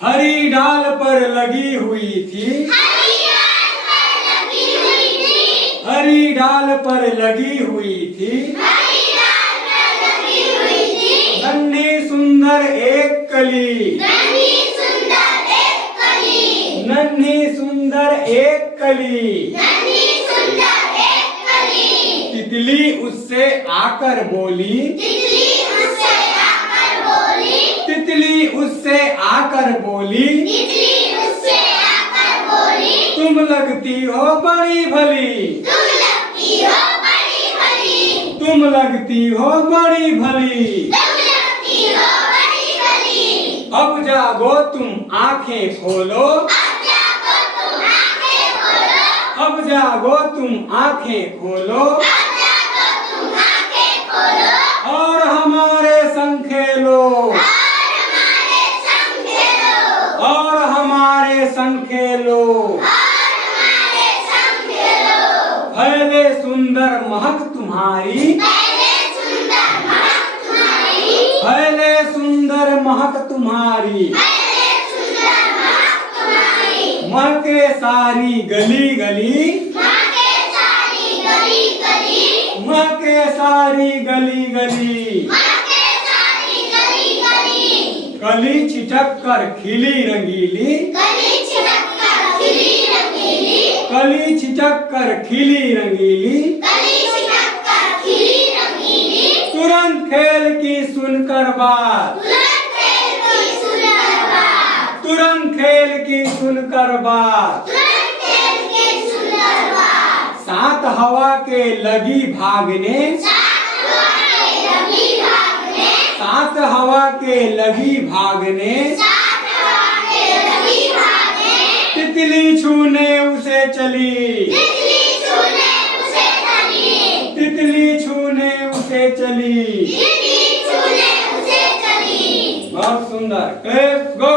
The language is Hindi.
हरी डाल पर लगी हुई थी, हरी डाल पर लगी हुई थी, नन्ही सुंदर एक कली, नन्ही सुंदर एक कली। तितली उससे आकर बोली, तितली उससे आकर बोली, तुम लगती हो बड़ी भली, तुम लगती हो बड़ी भली। अब जागो तुम आंखें खोलो, अब जागो तुम आंखें खोलो, और हमारे संग खेलो, और हमारे संग खेलो। फैले सुंदर महक तुम्हारी, फैले सुंदर महक तुम्हारी, महके सारी गली गली, महके सारी गली गली। कली छिटक कर खिली रंगीली, कली छिटक कर खिली रंगीली, तुरंत खेल की सुनकर बात, तुरंत खेल की सुनकर बात। सात हवा के लगी भागने, सात हवा के लगी भागने, तितली छूने उसे चली, तितली छूने उसे चली। बहुत सुंदर। Let's go.